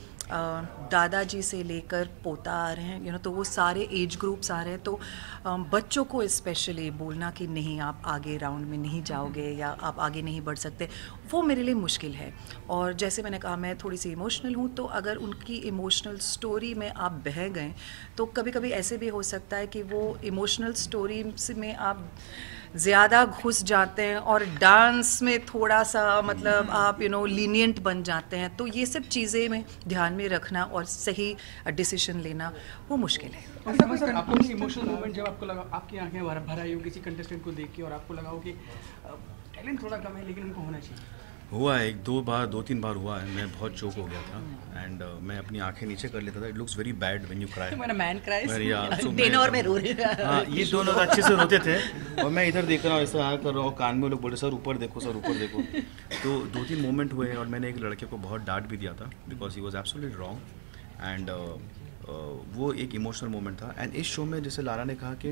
दादाजी से लेकर पोता आ रहे हैं, तो वो सारे एज ग्रुप्स आ रहे हैं, तो बच्चों को स्पेशली बोलना कि नहीं आप आगे राउंड में नहीं जाओगे या आप आगे नहीं बढ़ सकते, वो मेरे लिए मुश्किल है। और जैसे मैंने कहा, मैं थोड़ी सी इमोशनल हूँ, तो अगर उनकी इमोशनल स्टोरी में आप बह गए तो कभी कभी ऐसे भी हो सकता है कि वो इमोशनल स्टोरी में आप ज़्यादा घुस जाते हैं और डांस में थोड़ा सा मतलब आप लीनियंट बन जाते हैं, तो ये सब चीज़ें में ध्यान में रखना और सही डिसीजन लेना वो मुश्किल है। सर, आपको इमोशनल मोमेंट जब आपको लगा, आपकी आंखें भर आई हो किसी कंटेस्टेंट को देख के और आपको लगा हो कि टैलेंट थोड़ा कम है लेकिन उनको होना चाहिए? हुआ है, 2-3 बार हुआ है, मैं बहुत चोक हो गया था, एंड मैं अपनी आंखें नीचे कर लेता था, it looks very bad when you cry. मैंने मैन क्राइज टेनर में रो रहे थे। हाँ, ये दोनों अच्छे से रोते थे, और मैं इधर देख रहा हूँ, ऐसा कर रहा हूँ, कान में लोग बोले सर ऊपर देखो, सर ऊपर देखो। तो 2-3 मोमेंट हुए, और मैंने एक लड़के को बहुत डांट भी दिया था, because he was absolutely wrong, and वो एक इमोशनल मोमेंट था। एंड इस शो में जैसे लारा ने कहा कि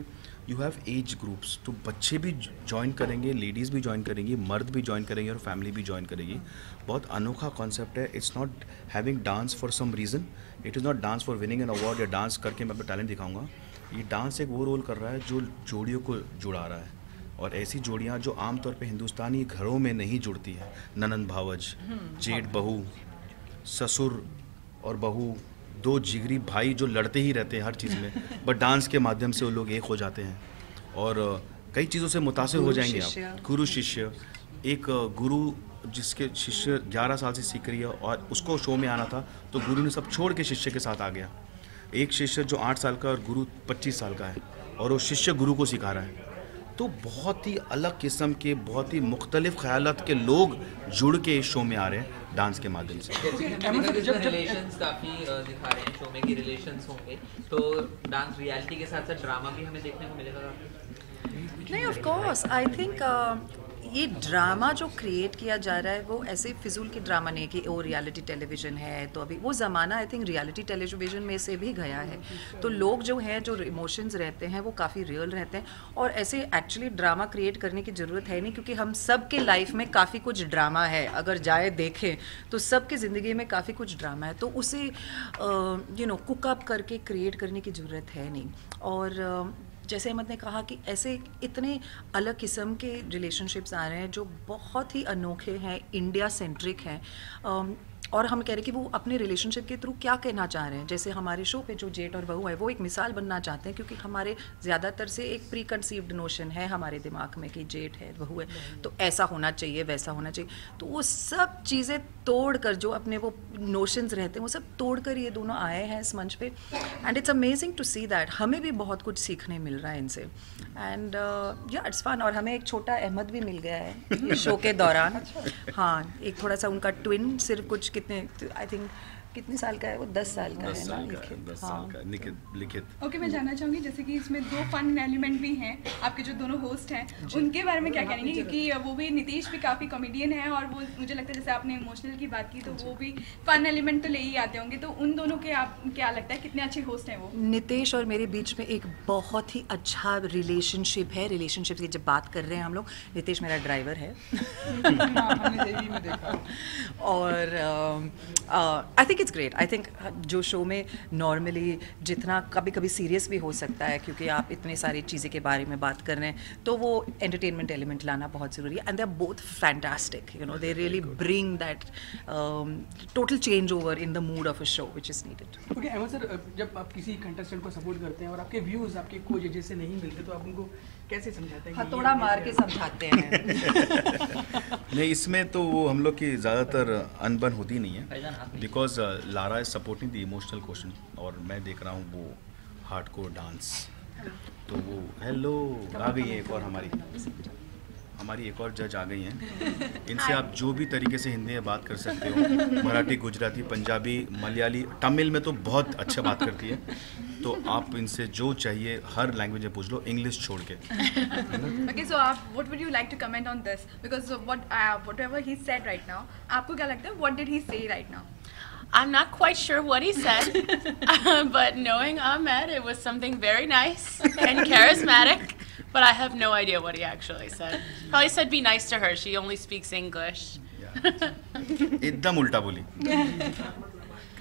यू हैव एज ग्रुप्स, तो बच्चे भी ज्वाइन करेंगे, लेडीज़ भी ज्वाइन करेंगी, मर्द भी ज्वाइन करेंगे और फैमिली भी ज्वाइन करेगी। बहुत अनोखा कॉन्सेप्ट है। It's not having dance for some reason, it is not dance for winning an award या डांस करके मैं अपना टैलेंट दिखाऊंगा। ये डांस एक वो रोल कर रहा है जो जोड़ियों को जुड़ा रहा है, और ऐसी जोड़ियाँ जो आमतौर पे हिंदुस्तानी घरों में नहीं जुड़ती है, ननंद भावज, जेठ बहू, ससुर और बहू, 2 जिगरी भाई जो लड़ते ही रहते हैं हर चीज़ में, बट डांस के माध्यम से वो लोग एक हो जाते हैं और कई चीज़ों से मुतासिर हो जाएंगे आप। गुरु शिष्य, एक गुरु जिसके शिष्य 11 साल से सीख रही है और उसको शो में आना था, तो गुरु ने सब छोड़ के शिष्य के साथ आ गया। एक शिष्य जो 8 साल का और गुरु 25 साल का है, और वो शिष्य गुरु को सिखा रहा है। तो बहुत ही अलग किस्म के, बहुत ही मुख्तलिफ ख्यालात के लोग जुड़ के इस शो में आ रहे हैं डांस के माध्यम से। रिलेशंस काफ़ी दिखा रहे हैं शो में कि रिलेशंस होंगे, तो डांस रियलिटी के साथ साथ ड्रामा भी हमें देखने को मिलेगा। नहीं, ऑफ कोर्स आई थिंक ये ड्रामा जो क्रिएट किया जा रहा है वो ऐसे फिजूल की ड्रामा नहीं कि वो रियलिटी टेलीविज़न है। तो अभी वो ज़माना आई थिंक रियलिटी टेलीविज़न में से भी गया है। तो लोग जो हैं, जो इमोशंस रहते हैं वो काफ़ी रियल रहते हैं, और ऐसे एक्चुअली ड्रामा क्रिएट करने की ज़रूरत है नहीं, क्योंकि हम सब के लाइफ में काफ़ी कुछ ड्रामा है। अगर जाए देखें तो सबकी ज़िंदगी में काफ़ी कुछ ड्रामा है, तो उसे कुकअप करके क्रिएट करने की ज़रूरत है नहीं। और जैसे अहमद ने कहा कि ऐसे इतने अलग किस्म के रिलेशनशिप्स आ रहे हैं जो बहुत ही अनोखे हैं, इंडिया सेंट्रिक हैं, और हम कह रहे हैं कि वो अपने रिलेशनशिप के थ्रू क्या कहना चाह रहे हैं। जैसे हमारे शो पे जो जेठ और बहू है वो एक मिसाल बनना चाहते हैं, क्योंकि हमारे ज़्यादातर से एक प्री कंसीव्ड नोशन है हमारे दिमाग में कि जेठ है, बहू है, तो ऐसा होना चाहिए, वैसा होना चाहिए। तो वो सब चीज़ें तोड़ कर, जो अपने वो नोशंस रहते हैं वो सब तोड़ कर ये दोनों आए हैं इस मंच पे, and it's amazing to see that. हमें भी बहुत कुछ सीखने मिल रहा है इनसे, एंड या इट्स फन। और हमें एक छोटा अहमद भी मिल गया है इस शो के दौरान। हाँ, एक थोड़ा सा उनका ट्विन, सिर्फ कुछ कितने, आई थिंक कितने साल का है वो, 10 साल का है ना, लिखित। ओके, मैं जानना चाहूँगी जैसे कि इसमें 2 फन एलिमेंट भी हैं, आपके जो दोनों होस्ट हैं उनके बारे में क्या कहेंगे? क्योंकि वो भी, नितेश भी काफ़ी कॉमेडियन है, और वो मुझे लगता है जैसे आपने इमोशनल की बात की तो वो भी फन एलिमेंट तो ले ही आते होंगे, तो उन दोनों के आप क्या लगता है कितने अच्छे होस्ट हैं वो? नितेश और मेरे बीच में एक बहुत ही अच्छा रिलेशनशिप है। रिलेशनशिप की जब बात कर रहे हैं हम लोग, नितेश मेरा ड्राइवर है और I think it's great. I think जो शो में नॉर्मली जितना कभी कभी सीरियस भी हो सकता है, क्योंकि आप इतने सारी चीज़ें के बारे में बात कर रहे हैं, तो वो एंटरटेनमेंट एलिमेंट लाना बहुत ज़रूरी है। And they are both fantastic, they really bring that total change over in the mood of a show which is needed. Okay Ahmed sir, जब आप किसी कंटेस्टेंट को सपोर्ट करते हैं और आपके व्यूज़ आपके को जजेस से नहीं मिलते, तो आप उनको कैसे समझाते हैं? हथौड़ा मार के समझाते हैं। नहीं, इसमें तो वो हम लोग की ज़्यादातर अनबन होती नहीं है, because Lara is supporting the emotional question, और मैं देख रहा हूँ वो हार्डकोर डांस। तो वो हेलो आ गई है एक और हमारी एक और जज आ गई हैं। इनसे आप जो भी तरीके से हिंदी में बात कर सकते हो, मराठी, गुजराती, पंजाबी, मलयाली, तमिल में तो बहुत अच्छा बात करती है, तो आप इनसे जो चाहिए हर लैंग्वेज में पूछ लो, इंग्लिश छोड़ के। Okay, so what would you like to comment on this? Because whatever he said right now, आपको क्या लगता है? What did he say right now? I'm not quite sure what he said, but knowing Ahmed, it was something very nice and charismatic. But I have no idea what he actually said. Probably said be nice to her. She only speaks English. एकदम उल्टा बोली।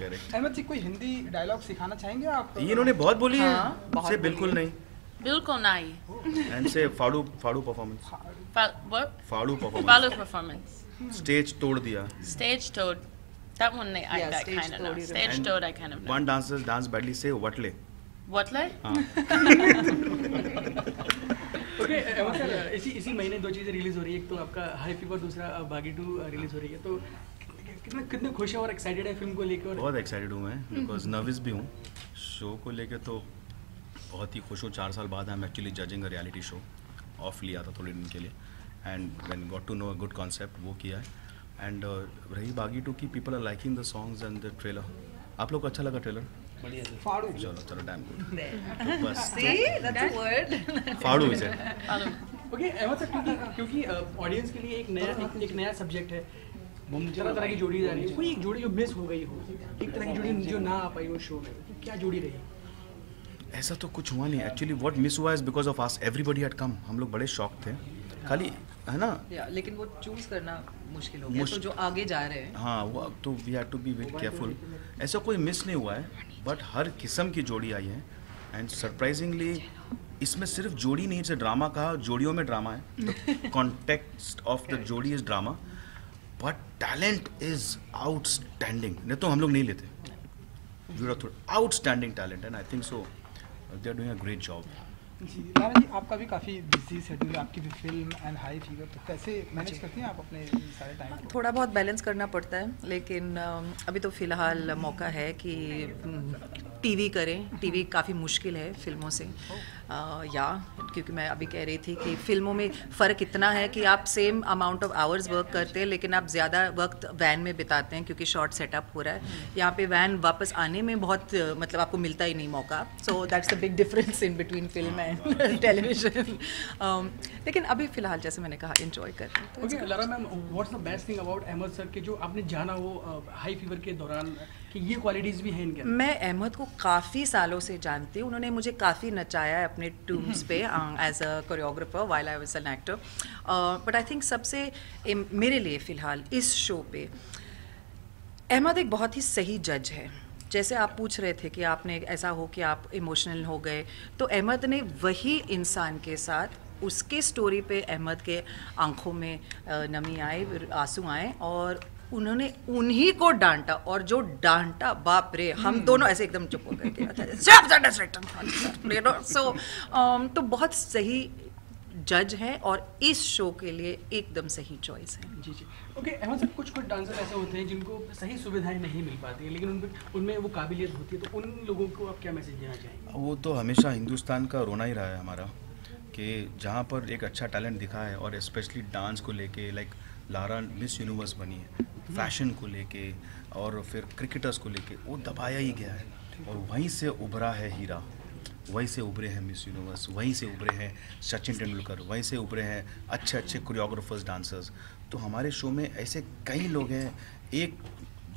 अहमद जी, कोई Hindi dialogue सिखाना चाहेंगे आप? ये इन्होंने बहुत बोली है, से बिल्कुल नहीं। बिल्कुल नहीं। And say फाड़ू performance. What? फाड़ू performance. Falu performance. Stage तोड़ दिया। Stage toad. That one I kind of know. Stage toad I kind of know. One dancer dance badly, say वटले। वटले? ओके अहमद सर, इसी महीने 2 चीज़ें रिलीज़ हो रही है। एक तो आपका हाई फीवर, दूसरा बागी 2 रिलीज़ हो रही है। तो कितने खुश हैं और एक्साइटेड है फिल्म को लेकर? बहुत एक्साइटेड हूँ मैं, बिकॉज नर्वस भी हूँ शो को लेकर, तो बहुत ही खुश हूँ। 4 साल बाद I am actually judging a reality show. Off लिया था थोड़े दिन के लिए, and when got to know a good concept, वो किया है। एंड रही बागी 2 की, people are liking the songs and the trailer. आप लोग को अच्छा लगा ट्रेलर? फाड़ू। चलो डैम गुड। बस See, that's a word. फाड़ू इसे। ओके अहमद सर, क्योंकि ऑडियंस के लिए एक नया सब्जेक्ट है, तरह की जोड़ी जा रही है। कोई एक जोड़ी जो मिस हो गई हो, एक तरह की जोड़ी जो ना आ पाई हो शो में, तो क्या जोड़ी रही? ऐसा तो कुछ हुआ नहीं एक्चुअली। व्हाट मिस हुआ is because of us, everybody had come. हम लोग बड़े शॉक थे, खाली है ना। लेकिन वो चूज करना मुश्किल हो गया, तो जो आगे जा रहे हैं, हाँ, वो तो we had to be very careful. ऐसा कोई मिस नहीं हुआ है, बट हर किस्म की जोड़ी आई है। एंड सरप्राइजिंगली इसमें सिर्फ जोड़ी नहीं, जैसे ड्रामा कहा, जोड़ियों में ड्रामा है, द कॉन्टेक्स्ट ऑफ द जोड़ी is drama, but talent is outstanding. नहीं तो हम लोग नहीं लेते। Outstanding talent, and I think so they are doing a great job. जी लारा जी, आपका भी काफ़ी बिजी शेड्यूल है, आपकी भी फिल्म एंड हाई फीवर, तो कैसे मैनेज करती हैं आप अपने सारे टाइम को? थोड़ा बहुत बैलेंस करना पड़ता है, लेकिन अभी तो फ़िलहाल मौका है कि टीवी करें। टीवी काफ़ी मुश्किल है फिल्मों से, क्योंकि मैं अभी कह रही थी कि फिल्मों में फ़र्क इतना है कि आप same amount of hours work करते हैं, लेकिन आप ज़्यादा वक्त वैन में बिताते हैं क्योंकि शॉर्ट सेटअप हो रहा है। यहाँ पे वैन वापस आने में बहुत मतलब आपको मिलता ही नहीं मौका। So that's the big difference in between film and television. लेकिन अभी फ़िलहाल जैसे मैंने कहा एंजॉय कर रहे हैं। Okay Lara ma'am, what's the best thing about Ahmed sir के जो आपने जाना हो हाई फीवर के दौरान कि ये क्वालिटीज़ भी हैं इनके? मैं अहमद को काफ़ी सालों से जानती हूँ। उन्होंने मुझे काफ़ी नचाया है अपने ट्यून्स पे as a choreographer while I was an actor. But I think सबसे मेरे लिए फ़िलहाल इस शो पे अहमद एक बहुत ही सही जज है। जैसे आप पूछ रहे थे कि आपने ऐसा हो कि आप इमोशनल हो गए, तो अहमद ने वही इंसान के साथ उसके स्टोरी पे अहमद के आंखों में नमी आए, आंसू आए, और उन्होंने उन्हीं को डांटा, और जो डांटा बाप रे, हम दोनों ऐसे एकदम चुप हो गए। तो बहुत सही जज हैं और इस शो के लिए एकदम सही चॉइस है। जी जी। ओके अहमद सर, कुछ डांसर ऐसे होते हैं जिनको सही सुविधाएं नहीं मिल पाती हैं, लेकिन उनमें वो काबिलियत होती है, तो उन लोगों को आप क्या मैसेज देना चाहेंगे? वो तो हमेशा हिंदुस्तान का रोना ही रहा है हमारा, कि जहाँ पर एक अच्छा टैलेंट दिखा है, और स्पेशली डांस को लेके, लाइक लारा मिस यूनिवर्स बनी है, फैशन को लेके और फिर क्रिकेटर्स को लेके, वो दबाया ही गया है, और वहीं से उभरा है हीरा, वहीं से उभरे हैं मिस यूनिवर्स, वहीं से उभरे हैं सचिन तेंदुलकर, वहीं से उभरे हैं अच्छे अच्छे कोरियोग्राफर्स, डांसर्स। तो हमारे शो में ऐसे कई लोग हैं। एक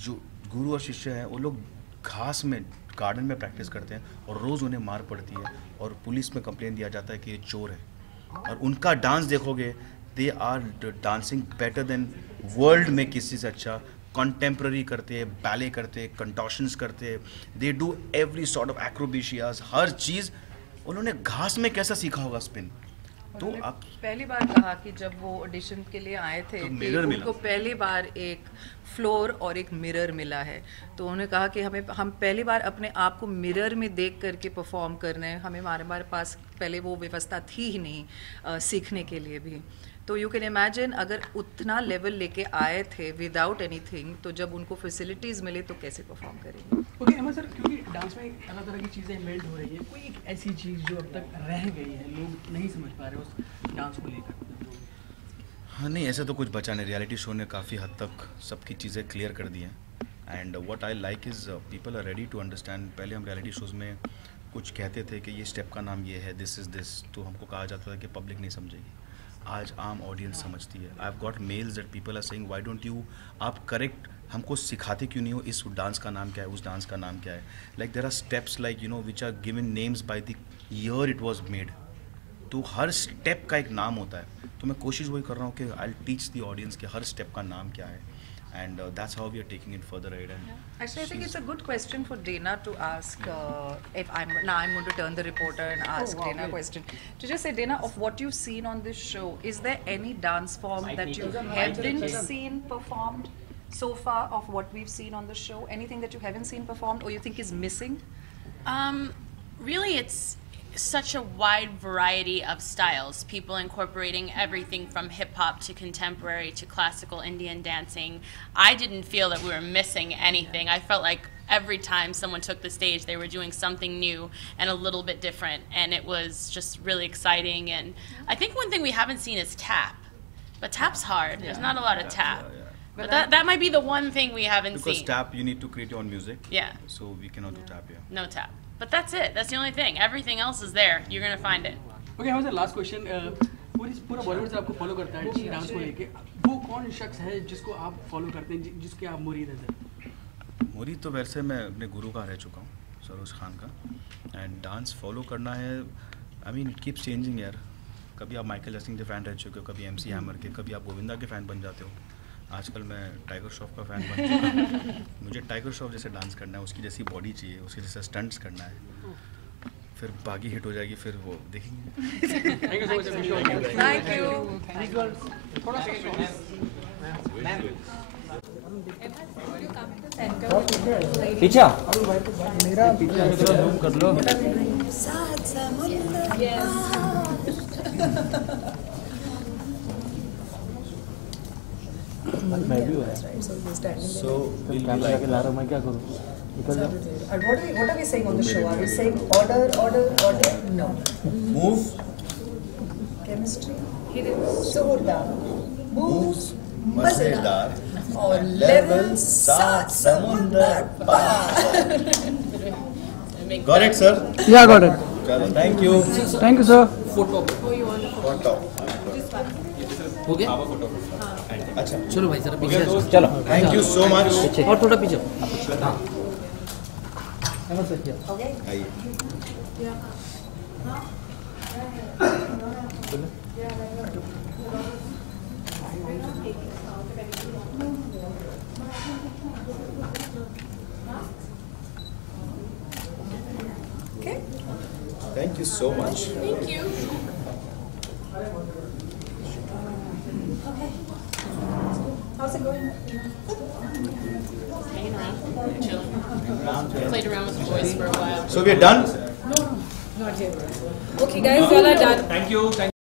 जो गुरु और शिष्य हैं, वो लोग घास में गार्डन में प्रैक्टिस करते हैं, और रोज़ उन्हें मार पड़ती है, और पुलिस में कंप्लेन दिया जाता है कि ये चोर है, और उनका डांस देखोगे, they are dancing better than world में किसी से अच्छा। कंटेम्प्ररी करते हैं, बैले करते हैं, कंटोशंस करते हैं, they do every sort of acrobatics, हर चीज़ उन्होंने घास में कैसा सीखा होगा स्पिन। तो आप पहली बार कहा कि जब वो ऑडिशन के लिए आए थे तो कि उनको पहली बार एक फ्लोर और एक मिरर मिला है, तो उन्होंने कहा कि हम पहली बार अपने आप को मिरर में देख करके परफॉर्म कर रहे हैं। हमारे पास पहले वो व्यवस्था थी ही नहीं सीखने के लिए भी। तो यू कैन इमेजिन अगर उतना लेवल लेके आए थे विदाउट एनीथिंग, तो जब उनको फैसिलिटीज़ मिले तो कैसे परफॉर्म करेंगे। ओके अहमद सर, क्योंकि डांस में तरह तरह की चीज़ें मेल्ट हो रही है, कोई एक ऐसी चीज़ जो अब तक रह गई है, लोग नहीं समझ पा रहे उस डांस को लेकर? हाँ नहीं, ऐसा तो कुछ बचा नहीं। रियलिटी शो ने काफ़ी हद तक सबकी चीज़ें क्लियर कर दी हैं, and what I like is people are ready to understand. पहले हम रियलिटी शोज़ में कुछ कहते थे कि ये स्टेप का नाम ये है, दिस इज़ दिस, तो हमको कहा जाता था कि पब्लिक नहीं समझेगी। आज आम ऑडियंस समझती है। I have got mails that people are saying why don't you, आप करेक्ट हमको सिखाते क्यों नहीं हो, इस डांस का नाम क्या है, उस डांस का नाम क्या है। Like there are steps like you know which are given names by the year it was made. तो हर स्टेप का एक नाम होता है, तो मैं कोशिश वही कर रहा हूँ कि आई टीच द ऑडियंस कि हर स्टेप का नाम क्या है, and that's how we are taking it further ahead. And actually, I think it's a good question for Dana to ask. If I'm going to turn the reporter and ask Dana a question. To just say, Dana, of what you've seen on this show, is there any dance form that you haven't seen performed so far of what we've seen on the show? Anything that you haven't seen performed or you think is missing? Really, it's such a wide variety of styles, people incorporating everything from hip-hop to contemporary to classical Indian dancing. I didn't feel that we were missing anything. I felt like every time someone took the stage, they were doing something new and a little bit different, and it was just really exciting. And I think one thing we haven't seen is tap, but tap's hard. There's not a lot of tap. But that might be the one thing we haven't seen. Because tap, you need to create your own music. Yeah. So we cannot do tap here. No tap. But that's it. That's the only thing. Everything else is there. You're going to find it. Okay, हमारा last question, पूरा बॉलीवुड से आपको follow करता है dance को लेके, वो कौन शख्स है जिसको आप फॉलो करते हैं, जिसके आप मुरीद हैं सर? मुरीद तो वैसे मैं अपने गुरु का रह चुका हूँ, सरोज खान का, एंड डांस फॉलो करना है, I mean it keeps changing यार। कभी आप माइकल जैक्सन के फ़ैन रह चुके हो, कभी MC हैमर के, कभी आप गोविंदा के फ़ैन बन जाते हो। आजकल मैं टाइगर श्रॉफ का फ़ैन बन चुका हूँ। मुझे टाइगर श्रॉफ जैसे डांस करना है, उसकी जैसी बॉडी चाहिए, उसके जैसे स्टंट्स करना है, फिर बागी हिट हो जाएगी, फिर वो देखेंगे। Thank you. पीछे साथ समुंदर मैं भी हुआ So, we'll be camera like के ला रहा हूँ मैं क्या करूँ निकल जा And what are we saying on the show? Are we saying order, order, order? No. move, Chemistry. जोरदार. Moves. मजेदार और level सात समुंदर पार. Got it, sir? Yeah, got it. चलो, thank you. Thank you, sir. Photo. हो गया अच्छा चलो भाई जरा पीछे चलो Thank you so much. और थोड़ा पीछे आइए. Okay. Thank you so much. Thank you. How's it going? Hanging around, chilling. Played around with the boys for a while. So we are done? Okay, guys, y'all are done. Thank you.